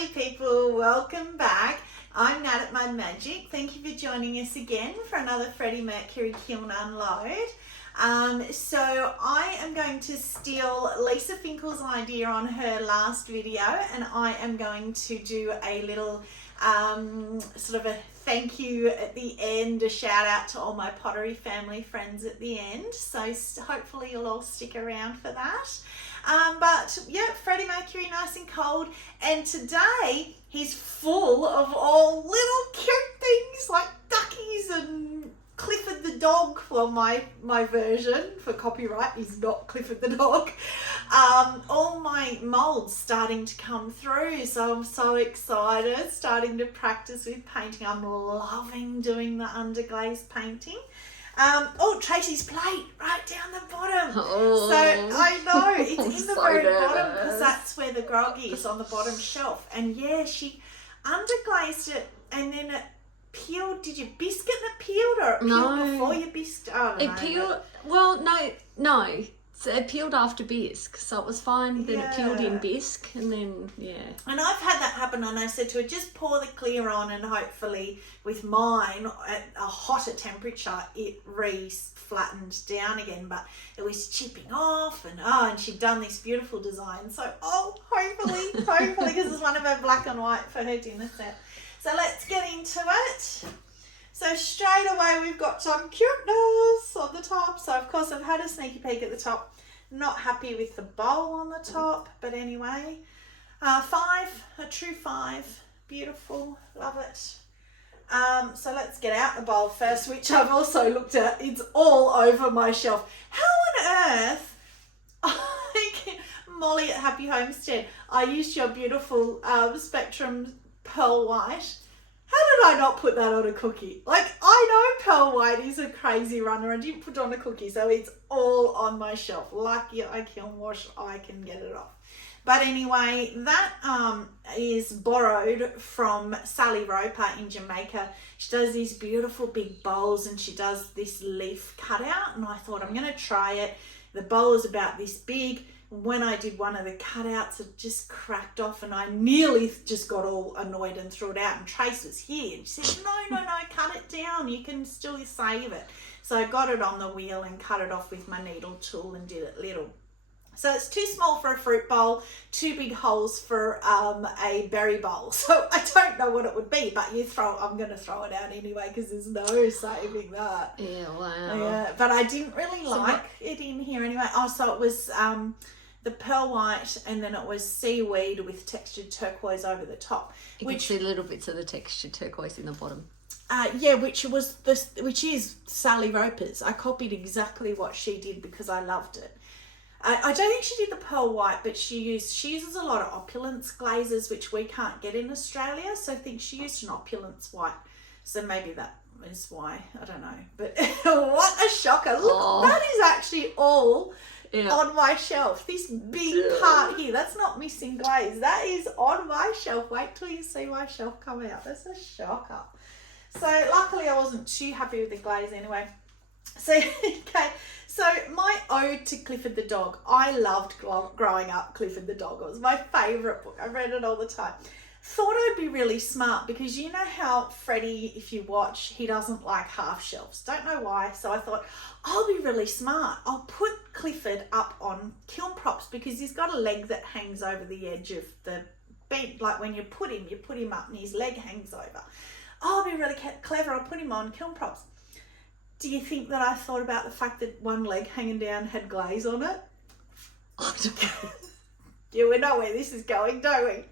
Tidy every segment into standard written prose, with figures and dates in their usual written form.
Howdy people, welcome back. I'm Nat at Mud Magic. Thank you for joining us again for another Freddie Mercury kiln unload. So I am going to steal Lisa Finkle's idea on her last video, and I am going to do a little sort of a thank you at the end, a shout out to all my pottery family friends at the end. So hopefully you'll all stick around for that. But yeah, Freddie Mercury nice and cold, and today he's full of all little cute things like duckies and Clifford the dog. Well, my version for copyright is not Clifford the dog. All my molds starting to come through, so I'm so excited, starting to practice with painting. I'm loving doing the underglaze painting. Oh, Tracy's plate right down the bottom. Oh, so I know it's in the very bottom because that's where the grog is, on the bottom shelf. And yeah, she underglazed it and then it peeled. Did you bisque it and it peeled, or it peeled before you bisqued? Oh, it peeled. Well, no. So it peeled after bisque, so it was fine. Then it peeled in bisque, and then And I've had that happen, and I said to her, just pour the clear on, and hopefully with mine at a hotter temperature, it flattened down again. But it was chipping off, and she'd done this beautiful design. So hopefully, because it's one of her black and white for her dinner set. So let's get into it. So straight away we've got some cuteness on the top. So of course I've had a sneaky peek at the top. Not happy with the bowl on the top, but anyway. 5, a true 5. Beautiful, love it. So let's get out the bowl first, which I've also looked at. It's all over my shelf. How on earth, Molly at Happy Homestead, I used your beautiful Spectrum Pearl White. How did I not put that on a cookie? Like, I know Pearl White is a crazy runner. I didn't put it on a cookie, so it's all on my shelf. Lucky I kiln wash, I can get it off. But anyway, that is borrowed from Sally Roper in Jamaica. She does these beautiful big bowls, and she does this leaf cutout, and I thought I'm going to try it. The bowl is about this big. When I did one of the cutouts, it just cracked off, and I nearly just got all annoyed and threw it out. And Trace was here, and she said, no, cut it down. You can still save it. So I got it on the wheel and cut it off with my needle tool and did it little. So it's too small for a fruit bowl, too big holes for a berry bowl. So I don't know what it would be, but I'm going to throw it out anyway because there's no saving that. Yeah, wow. Yeah, but I didn't really like it in here anyway. Oh, so it was the pearl white, and then it was seaweed with textured turquoise over the top. You can see little bits of the textured turquoise in the bottom. Which is Sally Roper's. I copied exactly what she did because I loved it. I don't think she did the pearl white, but she uses a lot of opulence glazes, which we can't get in Australia. So I think she used an opulence white. So maybe that is why. I don't know. But what a shocker. Look, that is actually all on my shelf. This big part here, that's not missing glaze. That is on my shelf. Wait till you see my shelf come out. That's a shocker. So luckily I wasn't too happy with the glaze anyway. So, okay. So my ode to Clifford the dog. I loved growing up Clifford the dog. It was my favourite book. I read it all the time. Thought I'd be really smart because you know how Freddie, if you watch, he doesn't like half shelves. Don't know why. So I thought, I'll be really smart. I'll put Clifford up on kiln props because he's got a leg that hangs over the edge of the bench. Like when you put him up and his leg hangs over. I'll be really clever. I'll put him on kiln props. Do you think that I thought about the fact that one leg hanging down had glaze on it? Yeah, we know where this is going, don't we?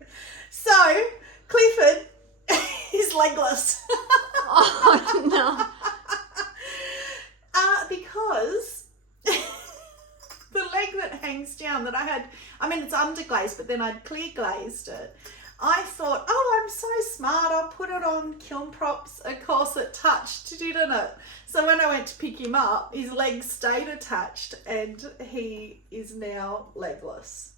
So, Clifford is legless. Oh, no. Because the leg that hangs down that I had, it's underglazed, but then I'd clear glazed it. I thought, I'm so smart, I'll put it on kiln props. Of course it touched, didn't it? So when I went to pick him up, his legs stayed attached and he is now legless.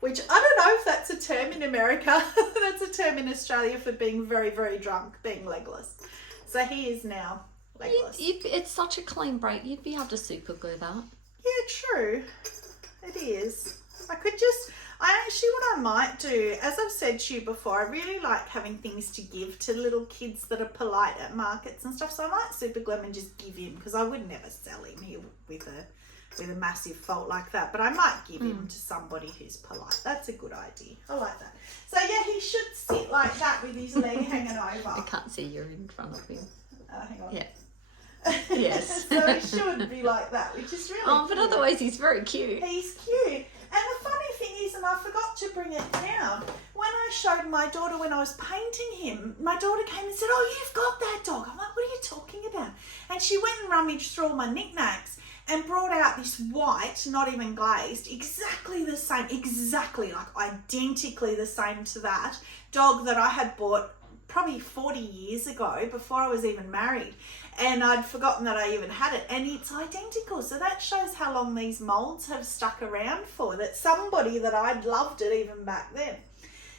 Which, I don't know if that's a term in America. That's a term in Australia for being very, very drunk, being legless. So he is now legless. It's such a clean break. You'd be able to super glue that. Yeah, true. It is. What I might do, as I've said to you before, I really like having things to give to little kids that are polite at markets and stuff. So I might super glue him and just give him, because I would never sell him here with a massive fault like that. But I might give him to somebody who's polite. That's a good idea. I like that. So yeah, he should sit like that with his leg hanging over. I can't see you're in front of him. Hang on. Yeah. Yes. So he should be like that, which is really but cute. otherwise he's very cute. He's cute. And the funny thing is, and I forgot to bring it down, when I showed my daughter when I was painting him, my daughter came and said, "Oh, you've got that dog." I'm like, "What are you talking about?" And she went and rummaged through all my knickknacks and brought out this white, not even glazed, exactly the same, exactly like identically the same to that dog that I had bought probably 40 years ago before I was even married. And I'd forgotten that I even had it, and it's identical. So that shows how long these molds have stuck around for, that somebody that I'd loved it even back then.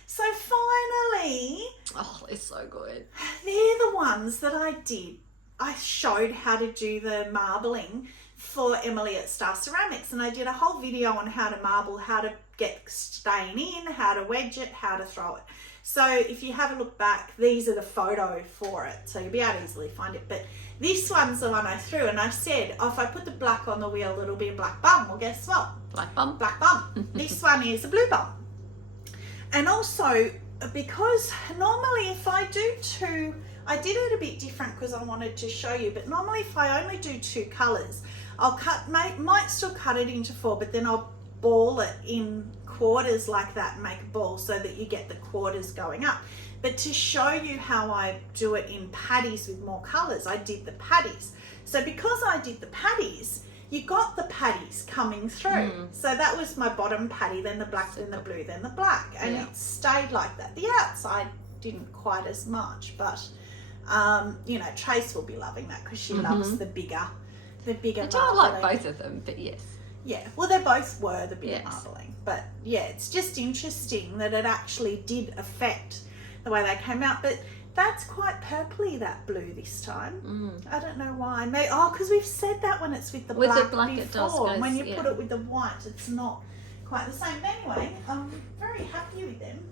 So finally, Oh, it's so good. they're the ones that I did. I showed how to do the marbling for Emily at Star Ceramics, and I did a whole video on how to marble, how to get stain in, how to wedge it, how to throw it. So if you have a look back, these are the photo for it, so you'll be able to easily find it. But this one's the one I threw, and I said, oh, if I put the black on the wheel, it'll be a black bum. Well, guess what? Black bum. Black bum. This one is a blue bum. And also, because normally if I do two, I did it a bit different because I wanted to show you, but normally if I only do two colours, I'll might still cut it into four, but then I'll ball it in quarters like that and make a ball so that you get the quarters going up. But to show you how I do it in patties with more colours, I did the patties. So because I did the patties, you got the patties coming through. So that was my bottom patty, then the black, then the blue, then the black. And it stayed like that. The outside didn't quite as much, but you know, Trace will be loving that because she loves the bigger I don't like both of them, but yes. Yeah, well, they both were the bigger marbling. But yeah, it's just interesting that it actually did affect the way they came out. But that's quite purpley, that blue this time. I don't know why. Maybe, because we've said that when it's with the black before. It does and when you put it with the white, it's not quite the same. But anyway, I'm very happy with them.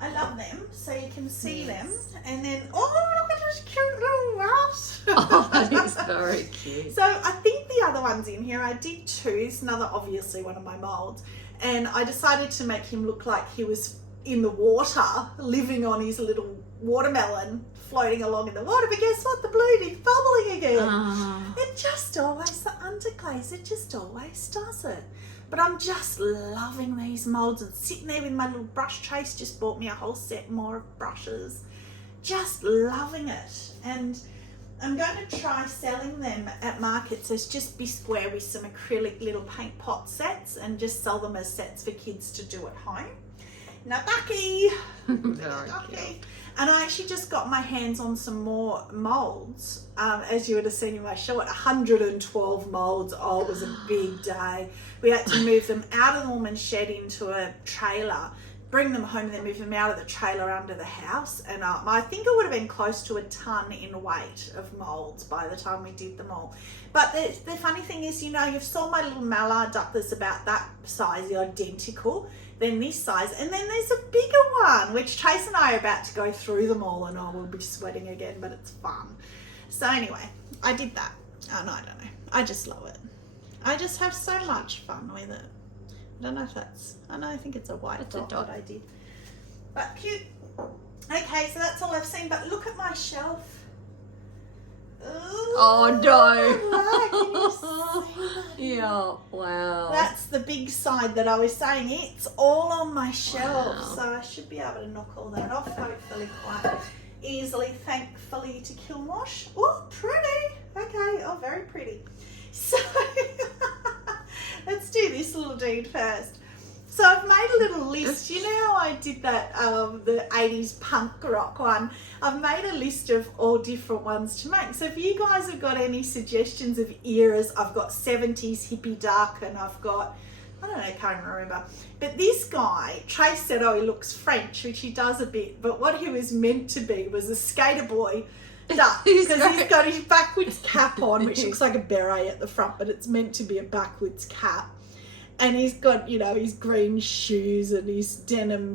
I love them, so you can see them. And then, look at this cute little mouse. Oh, that is very cute. So I think the other ones in here, I did choose another, obviously one of my molds, and I decided to make him look like he was in the water, living on his little watermelon, floating along in the water. But guess what? The blue did bubbling again. It just always, the underglaze, it just always does it. But I'm just loving these molds and sitting there with my little brush. Trace just bought me a whole set more of brushes. Just loving it. And I'm going to try selling them at markets as just be square with some acrylic little paint pot sets and just sell them as sets for kids to do at home. Now, Bucky. Bucky. And I actually just got my hands on some more molds. As you would have seen in my short, 112 molds. Oh, it was a big day. We had to move them out of the woman's shed into a trailer, bring them home, and then move them out of the trailer under the house. And I think it would have been close to a ton in weight of molds by the time we did them all. But the funny thing is, you know, you've saw my little mallard duck that's about that size, identical, then this size, and then there's a bigger one, which Trace and I are about to go through them all, and I will be sweating again, but it's fun. So anyway, I did that. Oh, no, I don't know. I just love it. I just have so much fun with it. I don't know if that's, I think it's a white dot that I did. But cute. Okay, so that's all I've seen, but look at my shelf. Ooh, oh no. Can you see that? Yeah, wow. That's the big side that I was saying. It's all on my shelf. Wow. So I should be able to knock all that off, hopefully quite easily, thankfully, to kiln wash. Oh, pretty. Okay, oh, very pretty. So let's do this little dude first. So I've made a little list. You know how I did that, the 80s punk rock one? I've made a list of all different ones to make. So if you guys have got any suggestions of eras, I've got 70s hippie duck, and I've got, I don't know, I can't remember. But this guy, Trace said, oh, he looks French, which he does a bit. But what he was meant to be was a skater boy duck, because he's got his backwards cap on, which looks like a beret at the front, but it's meant to be a backwards cap. And he's got, you know, his green shoes and his denim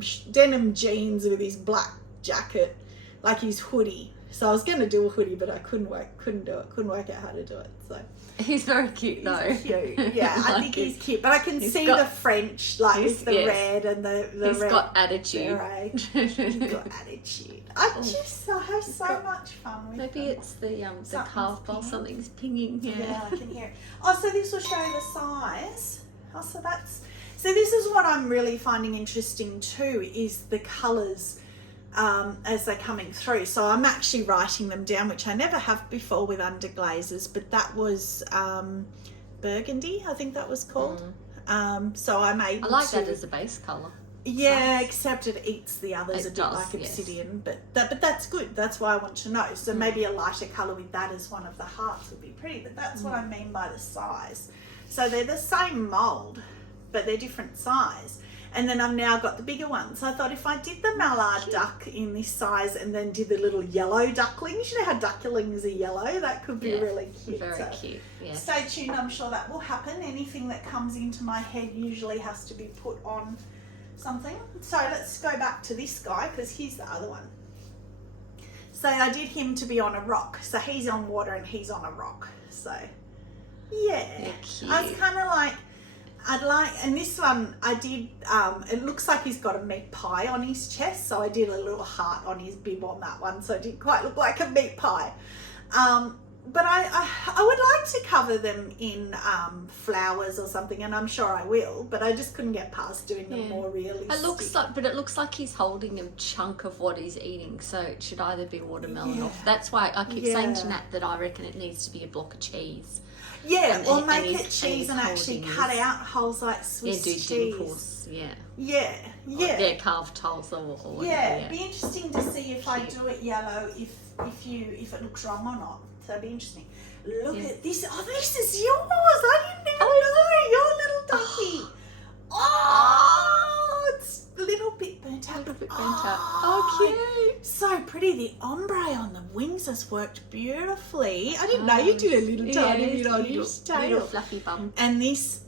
jeans with his black jacket, like his hoodie. So I was going to do a hoodie, but I couldn't do it. Couldn't work out how to do it. So he's very cute though. He's cute. Yeah, I think he's cute. But I can see the French, like with the red and the he's red. Got attitude. He's got attitude. I have so much fun with Maybe them. it's the calf while something's pinging. Yeah, I can hear it. Oh, so this will show you the size. Oh, so this is what I'm really finding interesting too, is the colours as they're coming through. So I'm actually writing them down, which I never have before with underglazes, but that was burgundy, I think that was called. So I'm able I like that as a base colour. Yeah, except it eats the others It a bit does, like yes. obsidian, but that's good. That's why I want to know. So maybe a lighter colour with that as one of the hearts would be pretty, but that's what I mean by the size. So they're the same mould, but they're different size. And then I've now got the bigger ones. So I thought if I did the mallard duck in this size and then did the little yellow ducklings, you know how ducklings are yellow? That could be really cute. Very cute, yeah. Stay tuned, I'm sure that will happen. Anything that comes into my head usually has to be put on something. So let's go back to this guy, because he's the other one. So I did him to be on a rock. So he's on water and he's on a rock. So yeah, I was kind of like, and this one I did, it looks like he's got a meat pie on his chest, so I did a little heart on his bib on that one, so it didn't quite look like a meat pie. But I would like to cover them in flowers or something, and I'm sure I will, but I just couldn't get past doing them more realistic. It looks like he's holding a chunk of what he's eating, so it should either be watermelon or... That's why I keep saying to Nat that I reckon it needs to be a block of cheese. Yeah, or make it cheese and actually cut out holes like Swiss cheese. Dimples, Yeah, carved holes or whatever. Yeah, it'd be interesting to see if I do it yellow, if it looks wrong or not. So it'd be interesting. Look at this. Oh, this is yours. I didn't even know. Your little ducky. Oh, it's a little bit burnt out. Oh, cute. So pretty. The ombre on the wings has worked beautifully. I didn't know you did a little tiny bit on his tail. Little fluffy bum. And this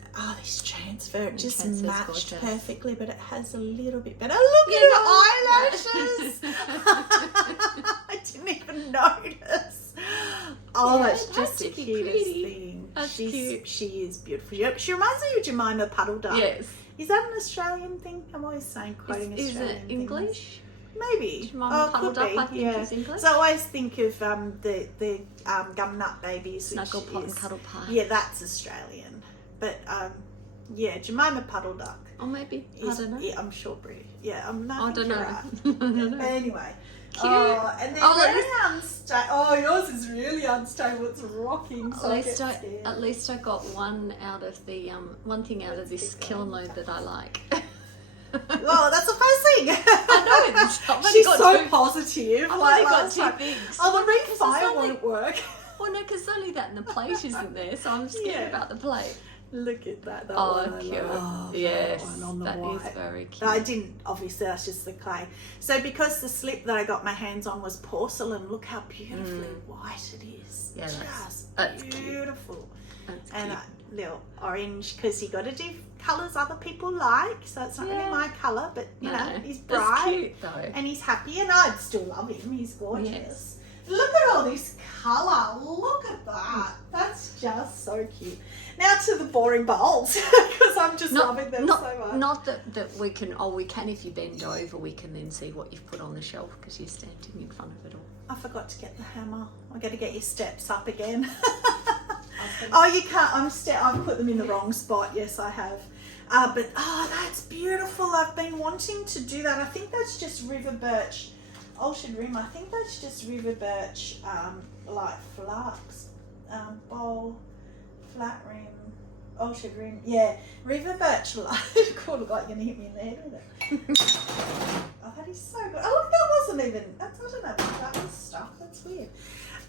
transfer, it just matched perfectly, but it has a little bit better. Look at her eyelashes. I didn't even notice. Oh, that's just the cutest thing. That's cute. She is beautiful. She reminds me of Jemima Puddle Duck. Yes. Is that an Australian thing? I'm always saying quoting Australian Is it English? Maybe. Jemima Puddle Duck, I think is English. So I always think of the gum nut babies. Snuggle Pot and Cuddle Pie. Yeah, that's Australian. But Jemima Puddle Duck. Or maybe. I don't know. Yeah, I'm sure British. Yeah, I don't know. Right. But anyway. Cute. Oh, and then very unstable. Oh, yours is really unstable. It's rocking. So At least I got one thing out of this kiln load that I like. Well, that's the first thing. I know. She's so positive. I've only got two things. Oh, the refire won't work. Well, no, because only that and the plate isn't there, so I'm scared about the plate. Look at that. Cute. Yes, that one on the that white. is very cute. No, I didn't, obviously, that's just the clay. So because the slip that I got my hands on was porcelain, look how beautifully white it is. Yeah, that's beautiful. That's and cute. a little orange, because you got to do colours other people like, so it's not really my colour, but you know, he's bright. That's cute, though. And he's happy, and I'd still love him. He's gorgeous. Yes. Look at all this colour. Look at that. That's just so cute. Now to the boring bowls, because I'm just loving them so much. Not that we can if you bend over, we can then see what you've put on the shelf, because you're standing in front of it all. I forgot to get the hammer. I got to get your steps up again. Oh, you can't. I've put them in the wrong spot. Yes, I have. But that's beautiful. I've been wanting to do that. I think that's just river birch. Altered rim. I think that's just river birch, like flux, bowl, flat rim, altered rim. Yeah, river birch. Cool, look like you're gonna hit me in the head with it. Oh, that is so good. Oh, look, that wasn't even. I don't know what that was stuff. That's weird.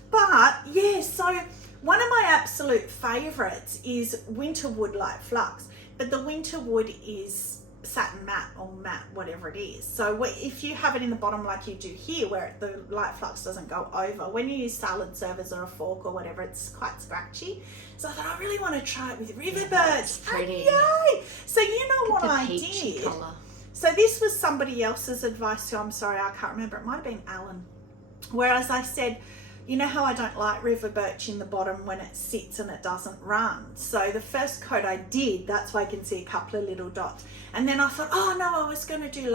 But yeah, so one of my absolute favourites is winter wood like flux, but the winter wood is satin matte or matte, whatever it is. So if you have it in the bottom like you do here, where the light flux doesn't go over, when you use salad servers or a fork or whatever, it's quite scratchy. So I thought, I really want to try it with river birch. That's pretty. Yay! So you know what I peachy did? colour. So this was somebody else's advice too. I'm sorry, I can't remember. It might have been Alan. Whereas I said, you know how I don't like river birch in the bottom when it sits and it doesn't run. So the first coat I did, that's why I can see a couple of little dots. And then I thought, oh no, I was going to do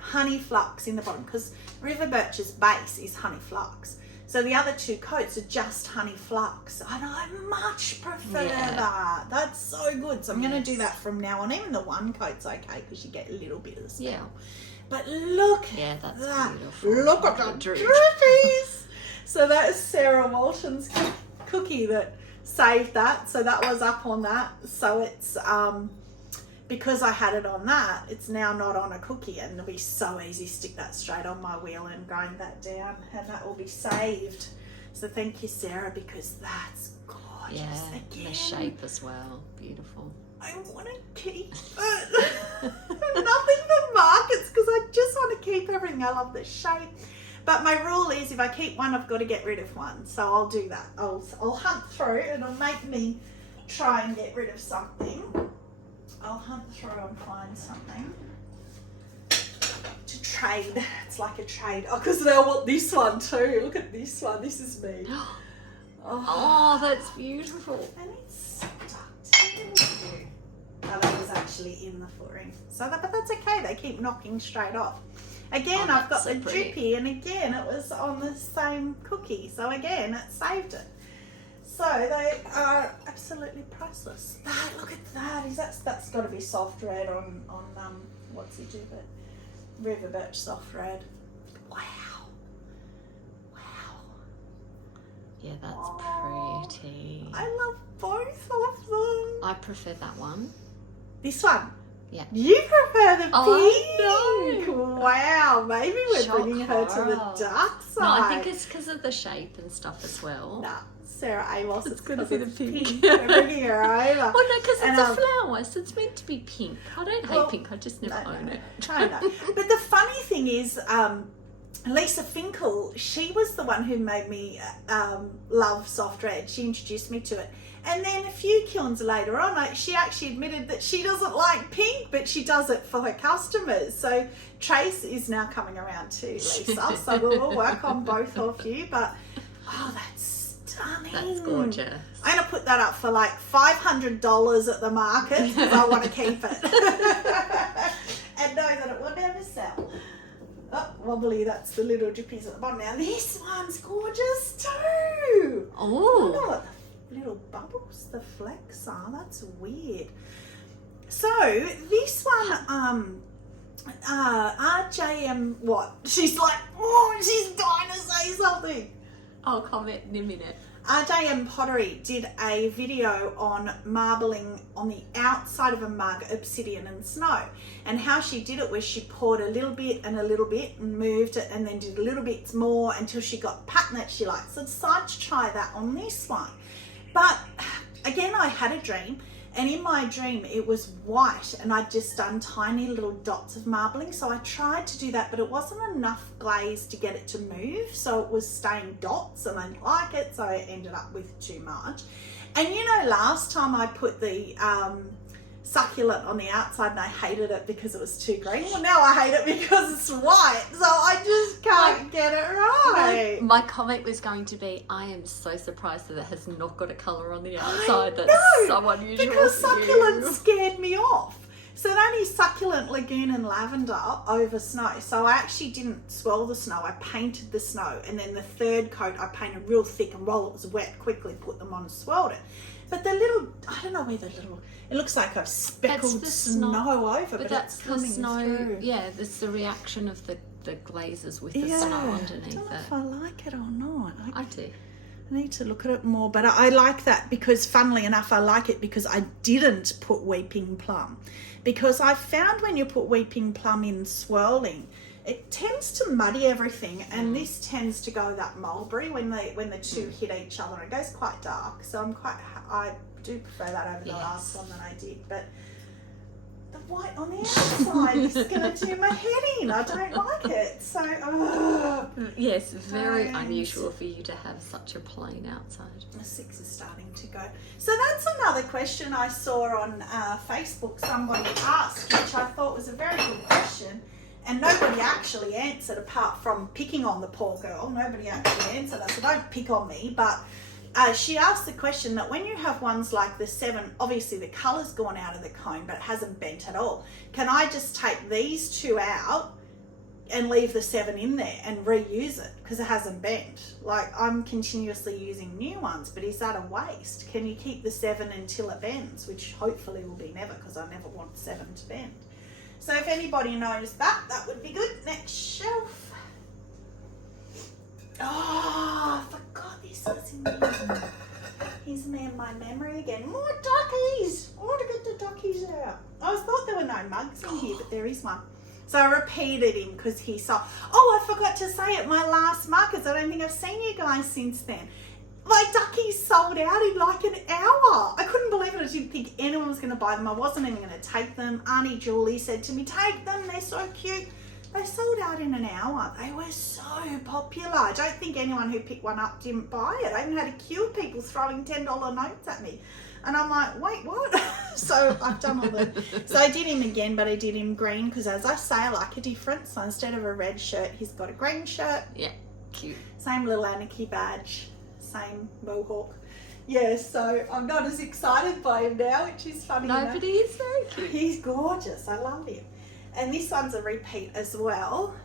honey flux in the bottom, because river birch's base is honey flux. So the other two coats are just honey flux. And I much prefer that. That's so good. So I'm going to do that from now on. Even the one coat's okay because you get a little bit of the smell. Yeah. But look at that. Beautiful. Look at the drippies. So that is Sarah Walton's cookie that saved that. So that was up on that. So it's, because I had it on that, it's now not on a cookie, and it'll be so easy to stick that straight on my wheel and grind that down, and that will be saved. So thank you, Sarah, because that's gorgeous. Yeah, again. The shape as well. Beautiful. I want to keep it. Nothing for markets, because I just want to keep everything. I love the shape. But my rule is, if I keep one, I've got to get rid of one. So I'll do that. I'll hunt through, and it'll make me try and get rid of something. I'll hunt through and find something to trade. It's like a trade. Oh, because I want this one too. Look at this one. This is me. Oh, that's beautiful. And it's stuck too. Oh, that was actually in the footing. But that's okay. They keep knocking straight off. Again, I've got the drippy, and again, it was on the same cookie. So again, it saved it. So they are absolutely priceless. Look at that. That's got to be soft red on what's he do? But river birch soft red. Wow. Yeah, that's pretty. I love both of them. I prefer that one. This one. Yeah. You prefer the pink? I know. Wow, maybe we're bringing her to the dark side. No, I think it's because of the shape and stuff as well. Nah, Sarah Amos, it's going to be the pink. We're bringing her over. Well, no, because it's a flower, so it's meant to be pink. I don't hate pink, I just never own it. I know. But the funny thing is, Lisa Finkle, she was the one who made me love soft red. She introduced me to it. And then a few kilns later on, she actually admitted that she doesn't like pink, but she does it for her customers. So Trace is now coming around too, Lisa. So we'll work on both of you. But, oh, that's stunning. That's gorgeous. I'm going to put that up for like $500 at the market because I want to keep it. And know that it will never sell. Oh, wobbly, that's the little drippies at the bottom. Now this one's gorgeous too. Oh. I don't know what the little bubbles, the flecks are. That's weird. So this one, RJM, what? She's like, oh, she's dying to say something. I'll comment in a minute. RJM Pottery did a video on marbling on the outside of a mug, obsidian and snow. And how she did it was she poured a little bit and moved it and then did a little bit more until she got the pattern that she liked. So I decided to try that on this one. But again, I had a dream, and in my dream it was white and I'd just done tiny little dots of marbling. So I tried to do that, but it wasn't enough glaze to get it to move. So it was staying dots and I didn't like it. So I ended up with too much. And you know, last time I put the succulent on the outside and I hated it because it was too green. Well, now I hate it because it's white. So I just can't get it right. My comment was going to be, I am so surprised that it has not got a colour on the outside. That's so unusual. Because succulent scared me off. So that is succulent lagoon and lavender over snow. So I actually didn't swirl the snow. I painted the snow, and then the third coat I painted real thick, and while it was wet, quickly put them on and swirled it. But the little, I don't know where the little, it looks like I've speckled snow over, but that's it's coming the snow through. Yeah, it's the reaction of the glazes with the snow underneath I don't know it. if I like it or not. I do. I need to look at it more, but I like that because, funnily enough, I like it because I didn't put weeping plum. Because I found when you put weeping plum in swirling, it tends to muddy everything, and this tends to go that mulberry when the two hit each other. It goes quite dark, so I do prefer that over the last one that I did. But the white on the outside is going to do my head in. I don't like it. So, yes, very unusual for you to have such a plain outside. The 6 is starting to go. So that's another question I saw on Facebook. Somebody asked, which I thought was a very good question. And nobody actually answered apart from picking on the poor girl. Nobody actually answered. I said, don't pick on me. But she asked the question that when you have ones like the 7, obviously the colour's gone out of the cone, but it hasn't bent at all. Can I just take these 2 out and leave the 7 in there and reuse it because it hasn't bent? Like, I'm continuously using new ones, but is that a waste? Can you keep the 7 until it bends, which hopefully will be never, because I never want 7 to bend. So if anybody knows that, that would be good. Next shelf. Oh, I forgot this was in there. Here's me and my memory again. More duckies. I want to get the duckies out. I thought there were no mugs in here, but there is one. So I repeated him because he saw. Oh, I forgot to say at my last markets, I don't think I've seen you guys since then. My duckies sold out in like an hour. I couldn't believe it. I didn't think anyone was going to buy them. I wasn't even going to take them. Auntie Julie said to me, take them. They're so cute. They sold out in an hour. They were so popular. I don't think anyone who picked one up didn't buy it. I even had a queue of people throwing $10 notes at me. And I'm like, wait, what? So I've done all the... So I did him again, but I did him green because, as I say, I like a difference. So instead of a red shirt, he's got a green shirt. Yeah, cute. Same little Anarchy badge. Same mohawk. Yeah, so I'm not as excited by him now, which is funny. No, but he is very cute. He's gorgeous. I love him. And this one's a repeat as well.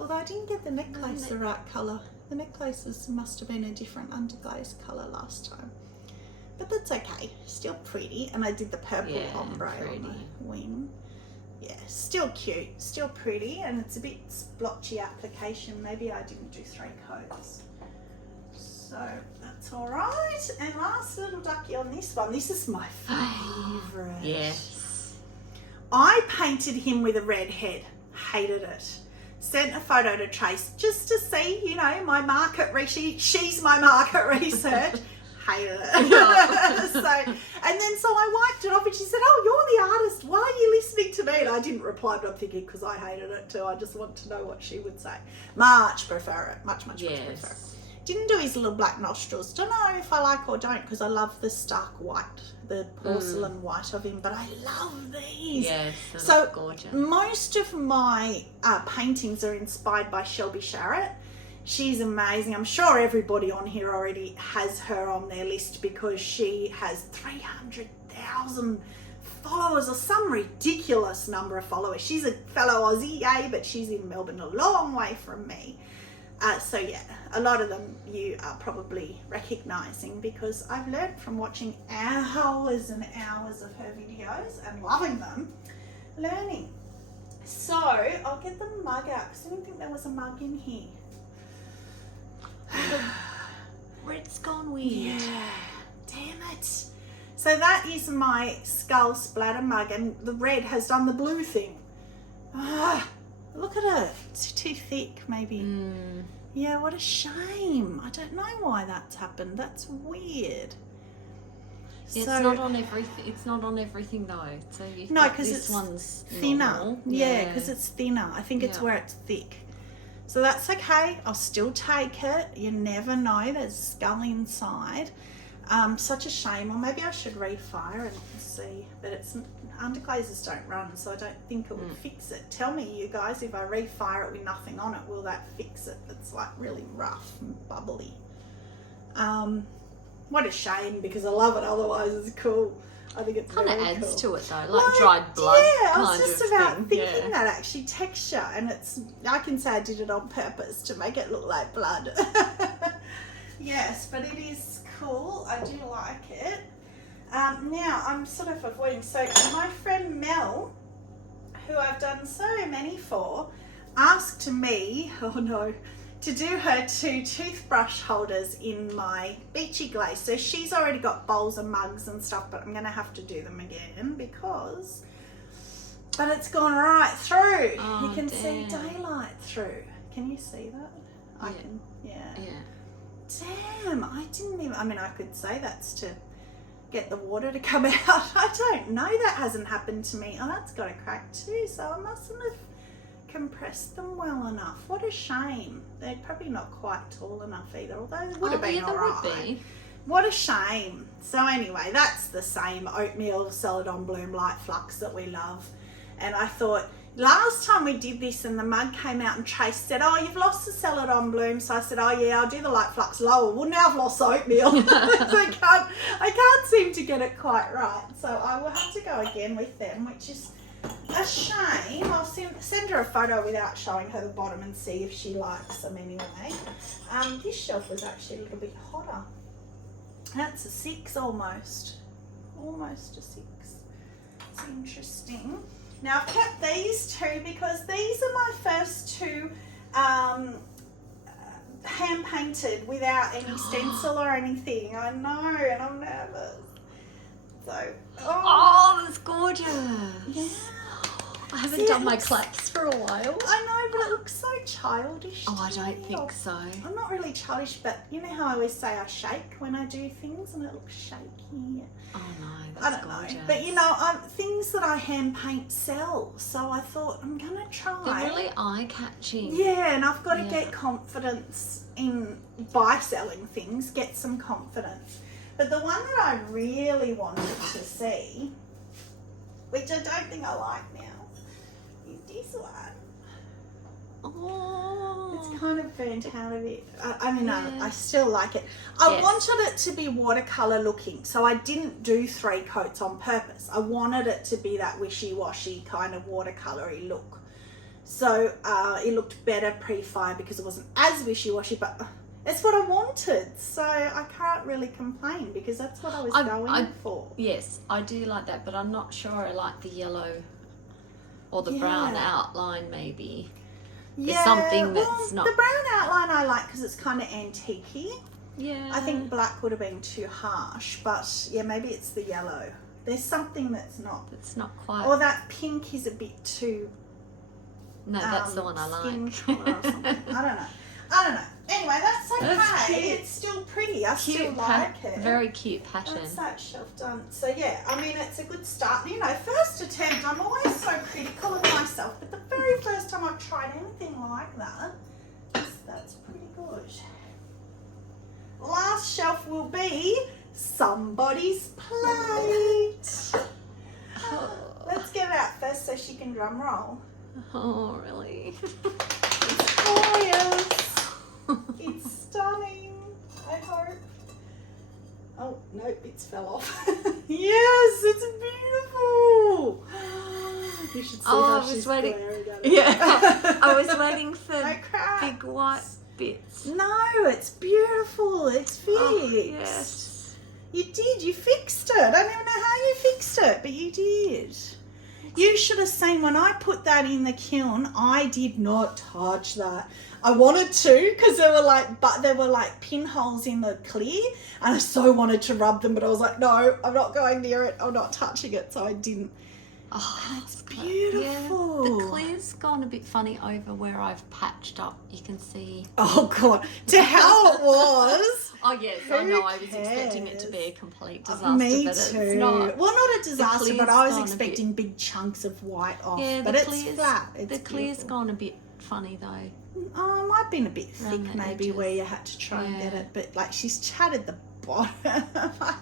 Although I didn't get the necklace the right colour. The necklaces must have been a different underglaze colour last time. But that's okay. Still pretty. And I did the purple ombre on the wing. Yeah, still cute. Still pretty. And it's a bit splotchy application. Maybe I didn't do 3 coats. So that's all right. And last little ducky on this one. This is my favourite. Yes. I painted him with a red head. Hated it. Sent a photo to Trace just to see, you know, my market she's my market research. Hated it. So I wiped it off and she said, oh, you're the artist. Why are you listening to me? And I didn't reply, but I'm thinking because I hated it too. I just want to know what she would say. Much prefer it. Much prefer it. Didn't do his little black nostrils. Don't know if I like or don't because I love the stark white, the porcelain white of him, but I love these. Yes, so gorgeous. Most of my paintings are inspired by Shelby Sherritt. She's amazing. I'm sure everybody on here already has her on their list because she has 300,000 followers or some ridiculous number of followers. She's a fellow Aussie, yay, but she's in Melbourne, a long way from me. So yeah, a lot of them you are probably recognising because I've learned from watching hours and hours of her videos and loving them, learning. So I'll get the mug out because I didn't think there was a mug in here. Red's gone weird. Yeah, damn it. So that is my skull splatter mug and the red has done the blue thing. Look at it. It's too thick, maybe. Yeah, what a shame. I don't know why that's happened. That's weird. It's not on everything. It's not on everything though. So because this it's one's thinner. normal. Yeah, because it's thinner. I think it's where it's thick. So that's okay. I'll still take it. You never know. There's skull inside. Such a shame. Or maybe I should refire it and see. But it's underglazes don't run, so I don't think it would fix it. Tell me, you guys, if I refire it with nothing on it, will that fix it? It's like really rough and bubbly. What a shame because I love it. Otherwise, it's cool. I think it's kind of very adds cool. to it though, like dried blood. Yeah, I was kind just of about thing. thinking that actually texture, and it's. I can say I did it on purpose to make it look like blood. Yes, but it is cool. I do like it. Now I'm sort of avoiding. So my friend Mel, who I've done so many for, asked me, to do her 2 toothbrush holders in my beachy glaze. So she's already got bowls and mugs and stuff, but I'm going to have to do them again because... But it's gone right through. Oh, you can see daylight through. Can you see that? I can, yeah. Damn, I didn't even... I mean, I could say that's to get the water to come out. I don't know, that hasn't happened to me. Oh, that's got a crack too, so I mustn't have compressed them well enough. What a shame. They're probably not quite tall enough either, although they would have been alright. What a shame. So anyway, that's the same oatmeal celadon bloom light flux that we love. And I thought, last time we did this and the mug came out and Trace said, oh, you've lost the celadon bloom. So I said, oh yeah, I'll do the light flux lower. Well, now I've lost the oatmeal. So I can't seem to get it quite right. So I will have to go again with them, which is a shame. I'll send her a photo without showing her the bottom and see if she likes them anyway. This shelf was actually a little bit hotter. That's a 6 almost. Almost a 6. It's interesting. Now I've kept these two because these are my first two hand painted without any stencil or anything. I know, and I'm nervous. So, oh that's gorgeous. Yeah. I haven't done my claps for a while. I know, but it looks so childish. Oh, I don't think so. I'm not really childish, but you know how I always say I shake when I do things and it looks shaky. Oh no, that's I don't gorgeous. know. But you know, things that I hand paint sell, so I thought I'm gonna try. They're really eye-catching. Yeah, and I've got to get confidence by selling things, get some confidence. But the one that I really wanted to see, which I don't think I like now, is this one. Oh, it's kind of burnt out a bit. I mean, yeah. I still like it. I wanted it to be watercolour looking, so I didn't do 3 coats on purpose. I wanted it to be that wishy-washy kind of watercolour-y look. So it looked better pre-fire because it wasn't as wishy-washy, but it's what I wanted. So I can't really complain because that's what I was going for. Yes, I do like that, but I'm not sure I like the yellow or the brown outline maybe. Yeah, something that's not... The brown outline I like because it's kind of antique-y. Yeah. I think black would have been too harsh, but yeah, maybe it's the yellow. There's something that's not... It's not quite... Or that pink is a bit too... No, that's the one I like. Skin colour or something. I don't know. Anyway, that's okay. That's it's still pretty. I still like it. Very cute pattern. That's that shelf done. So yeah, I mean, it's a good start. You know, first attempt, I'm always so critical of myself, but the very first time I've tried anything like that, that's pretty good. Last shelf will be somebody's plate. Let's get it out first so she can drum roll. Oh, really? It's glorious. It's stunning, I hope. Oh, no, bits fell off. Yes, it's beautiful. You should see how she's glaring at it. Yeah, I was waiting for No cracks. big white bits. No, it's beautiful. It's fixed. Oh, yes. You did. You fixed it. I don't even know how you fixed it, but you did. You should have seen when I put that in the kiln, I did not touch that. I wanted to because there were like pinholes in the clear and I so wanted to rub them, but I was like, no, I'm not going near it. I'm not touching it. So I didn't. Oh, and it's beautiful. Yeah. The clear's gone a bit funny over where I've patched up. You can see. Oh, God. To how it was. Oh, yes. I know. I was expecting it to be a complete disaster. Me but too. It's not. Well, not a disaster, but I was expecting big chunks of white off. Yeah, but it's flat. It's the clear's gone a bit funny, though. Oh, it might have been a bit thick maybe edges. where you had to try and get it. But, like, she's chatted the bottom.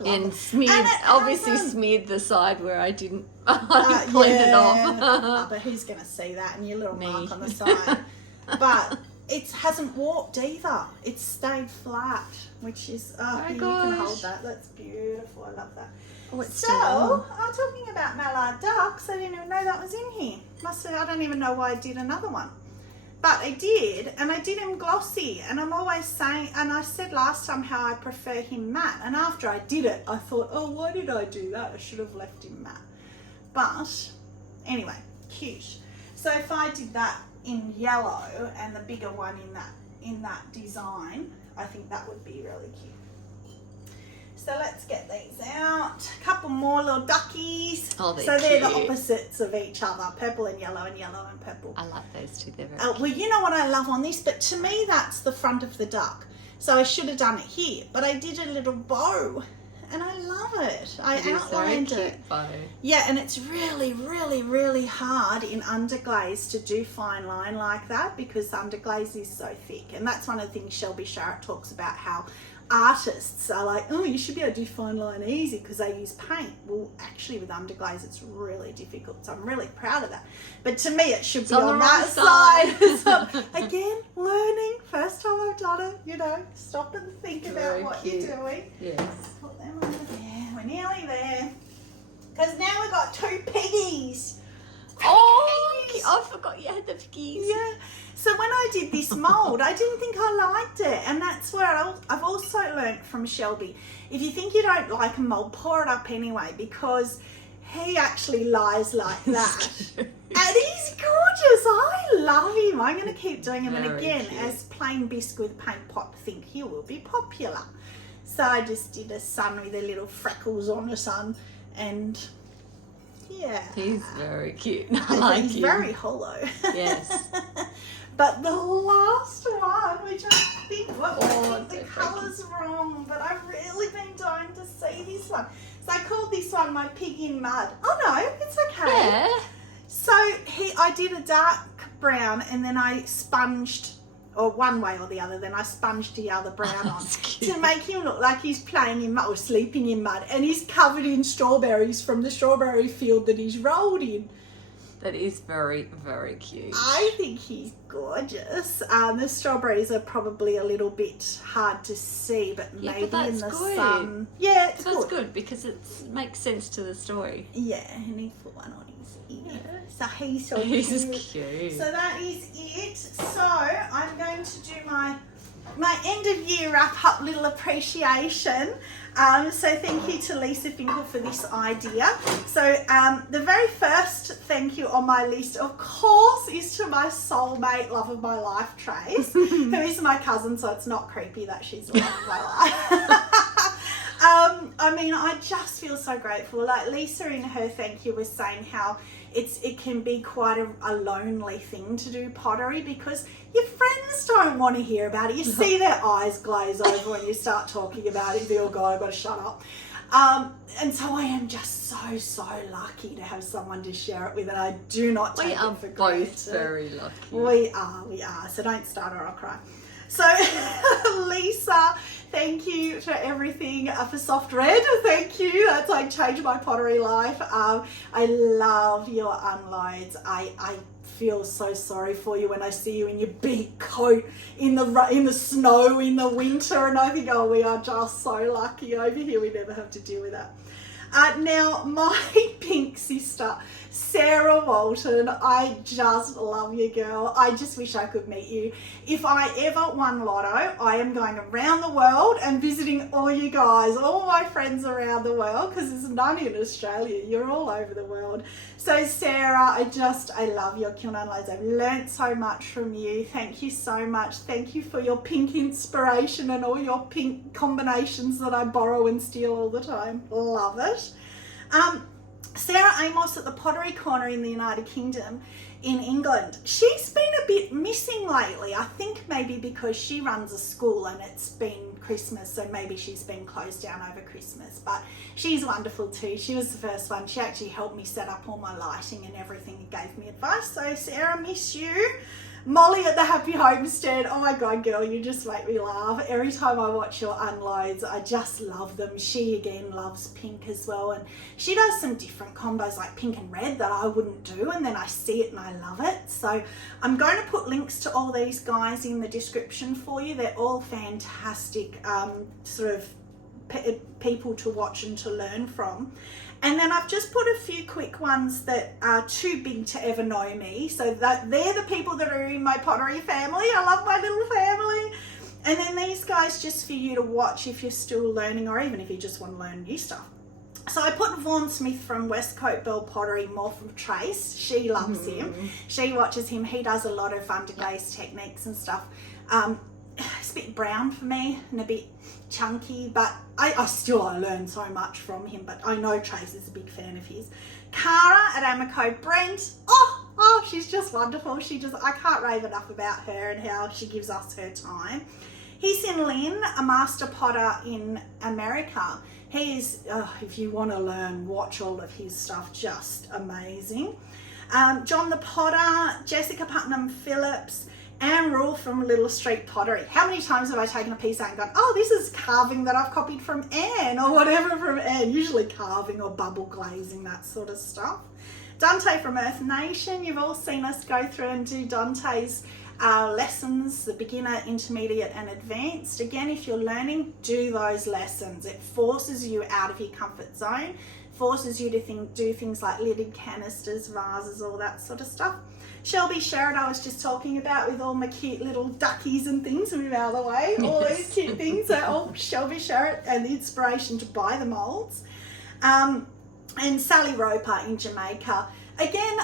And smeared, obviously smeared the side where I didn't clean it off. But who's going to see that and your little mark on the side? But it hasn't warped either. It's stayed flat, which is, you can hold that. That's beautiful. I love that. Oh, it's so, talking about mallard ducks, I didn't even know that was in here. I don't even know why I did another one. But I did, and I did him glossy, and I'm always saying, and I said last time how I prefer him matte, and after I did it, I thought, oh, why did I do that? I should have left him matte. But, anyway, cute. So if I did that in yellow, and the bigger one in that design, I think that would be really cute. So let's get these out. A couple more little duckies. Oh, they're so they're cute. the opposites of each other, purple and yellow and purple. I like those two. They're very well, you know what I love on this, but to me that's the front of the duck. So I should have done it here, but I did a little bow and I love it. I It is outlined very it. cute though. Yeah, and it's really, really, really hard in underglaze to do fine line like that because underglaze is so thick. And that's one of the things Shelby Sherritt talks about, how artists are like, oh, you should be able to do fine line easy because they use paint. Well, actually with underglaze it's really difficult, so I'm really proud of that. But to me it should be on that side. So again, learning, first time I've done it, you know, stop and think about what you're doing. Yes. Put them over there, we're nearly there. Because now we've got 2 piggies. Oh, I forgot you had the piggies. Yeah. So when I did this mould, I didn't think I liked it. And that's where I've also learnt from Shelby. If you think you don't like a mould, pour it up anyway, because he actually lies like that. And he's gorgeous. I love him. I'm going to keep doing him. And again, as plain bisque with paint pot, think he will be popular. So I just did a sun with the little freckles on the sun. And yeah. He's very cute. I like him. He's very hollow. Yes. But the last one, which I think, the okay. colour's wrong, but I've really been dying to see this one. So I called this one my pig in mud. Oh no, it's okay. Yeah. So I did a dark brown and then I sponged, or one way or the other, then I sponged the other brown on to make him look like he's playing in mud or sleeping in mud, and he's covered in strawberries from the strawberry field that he's rolled in. That is very, very cute. I think he's gorgeous. The strawberries are probably a little bit hard to see, but maybe in the sun. Yeah, it's That's good because it makes sense to the story. Yeah, and he put one on his ear. So he's so He's cute. cute. So that is it. So I'm going to do my end of year wrap up little appreciation. So thank you to Lisa Finkle for this idea. So the very first thank you on my list, of course, is to my soulmate, love of my life, Trace, who is my cousin, so it's not creepy that she's the love of my life. I mean, I just feel so grateful. Like Lisa in her thank you was saying how it can be quite a lonely thing to do pottery because your friends don't want to hear about it. You see their eyes glaze over when you start talking about it. You feel, God, I've got to shut up. And so I am just so lucky to have someone to share it with, and I do not take it for granted. We are both very lucky. We are. So don't start or I'll cry. So Lisa, thank you for everything, for Soft Red. Thank you. That's like changed my pottery life. I love your unloads. I feel so sorry for you when I see you in your big coat in the snow in the winter, and I think, oh, we are just so lucky over here. We never have to deal with that. Now, my pink sister, Sarah Walton, I just love you, girl. I just wish I could meet you. If I ever won lotto, I am going around the world and visiting all you guys, all my friends around the world, because there's none in Australia. You're all over the world. So, Sarah, I love your kiln unloads. I've learnt so much from you. Thank you so much. Thank you for your pink inspiration and all your pink combinations that I borrow and steal all the time. Love it. Sarah Amos at the Pottery Corner in the United Kingdom in England. She's been a bit missing lately. I think maybe because she runs a school and it's been Christmas, so maybe she's been closed down over Christmas. But she's wonderful too. She was the first one. She actually helped me set up all my lighting and everything and gave me advice. So Sarah, miss you. Molly at the Happy Homestead, oh my God, girl, you just make me laugh. Every time I watch your unloads, I just love them. She, again, loves pink as well, and she does some different combos like pink and red that I wouldn't do, and then I see it and I love it. So I'm going to put links to all these guys in the description for you. They're all fantastic sort of people to watch and to learn from. And then I've just put a few quick ones that are too big to ever know me. So that they're the people that are in my pottery family. I love my little family. And then these guys just for you to watch if you're still learning, or even if you just want to learn new stuff. So I put Vaughan Smith from Westcote Bell Pottery, more from Trace. She loves him. She watches him. He does a lot of underglaze techniques and stuff. It's a bit brown for me and a bit chunky, but I still learn so much from him. But I know Trace is a big fan of his. Cara at Amaco, Brent, oh, she's just wonderful. I can't rave enough about her and how she gives us her time. Hsin Lin, a master potter in America. He is, if you want to learn, watch all of his stuff, just amazing. John the Potter, Jessica Putnam-Phillips, and Ruel from Little Street Pottery. How many times have I taken a piece out and gone, oh, this is carving that I've copied from Anne or whatever from Anne, usually carving or bubble glazing, that sort of stuff. Dante from Earth Nation, you've all seen us go through and do Dante's lessons, the beginner, intermediate and advanced. Again, if you're learning, do those lessons. It forces you out of your comfort zone, forces you to do things like lidded canisters, vases, all that sort of stuff. Shelby Sherritt, I was just talking about, with all my cute little duckies and things, move out of the way, all these cute things, so all Shelby Sherritt and the inspiration to buy the moulds. And Sally Roper in Jamaica. Again,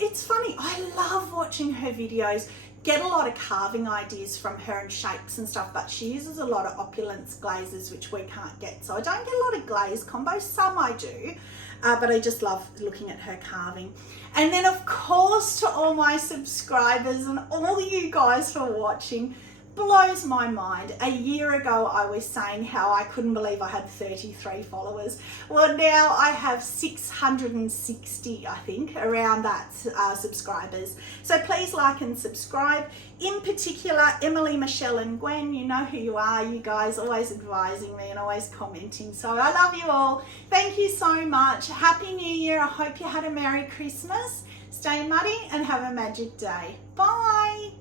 it's funny, I love watching her videos, get a lot of carving ideas from her and shapes and stuff, but she uses a lot of opulence glazes, which we can't get. So I don't get a lot of glaze combos, some I do, but I just love looking at her carving. And then of course, to all my subscribers and all you guys for watching, blows my mind. A year ago, I was saying how I couldn't believe I had 33 followers. Well, now I have 660, I think, around that, subscribers. So please like and subscribe. In particular, Emily, Michelle and Gwen, you know who you are. You guys always advising me and always commenting. So I love you all. Thank you so much. Happy New Year. I hope you had a Merry Christmas. Stay muddy and have a magic day. Bye.